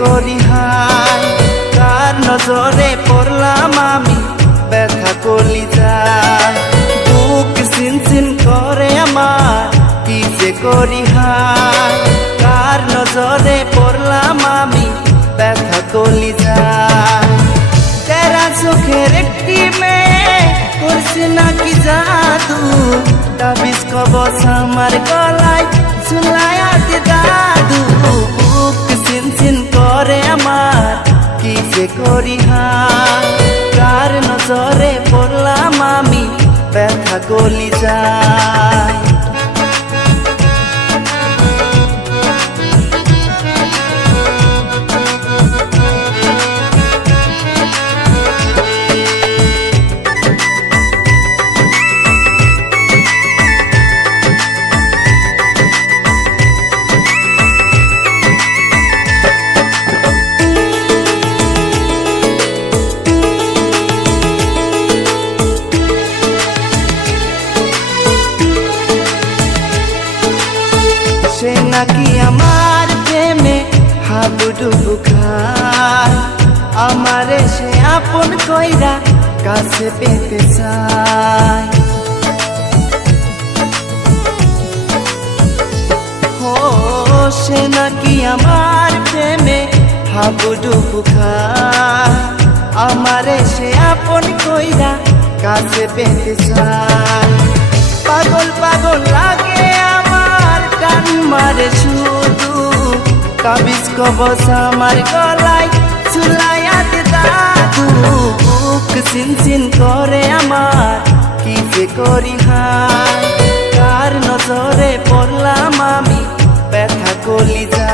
করি হাই কার নজরে পড়লাম আমি, ব্যথা কলি যায় বুক সিন সিন করে আমার, কি যে করি হাই কার নজরে পড়লাম আমি, ব্যথা কলি যায় তেরা চোখের একটি মেয়ে, করছে নাকি জাদু। তাবিজ কবচ আমার গলায় কি যে করি হাই কার নজরে পড়লাম আমি? ব্যথা গলি যায়। নাকি আমার প্রেমে হাবুডুবু খায়? আমারে সে আপন কইরা কাছে পেতে চায়। সে নাকি আমার প্রেমে হাবুডুবু খায়? আমারে সে আপন কইরা কাছে পেতে চায়। টান মারে শুধু তাবিজ কবস আমার গলায় চুলায়াতে দাদু। বুক সিন সিন করে আমার, কি যে করি হায়। কার নজরে পড়লাম আমি? ব্যথা কলি যায়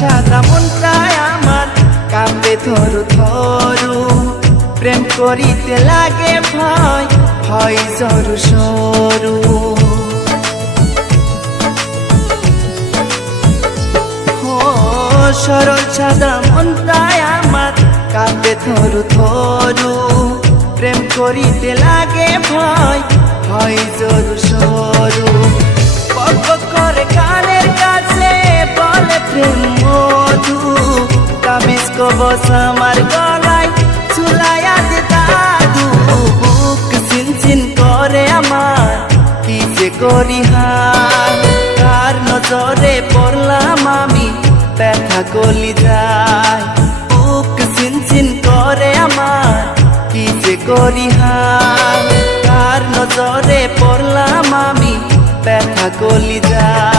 সাদা মনটায় আমার কাঁপে থরু থরু প্রেম করিতে লাগে ভয় জরু সরু। ও সরল সাদা মনটায় আমার কাঁপে থরু থরু প্রেম করিতে লাগে ভয় হয় জরু সরু। নজরে পড়লাম আমি, ব্যথা কলি যায় বুক সিন করে আমার, কি যে করি হার কার নজরে পড়লাম আমি, ব্যথা কলি যায়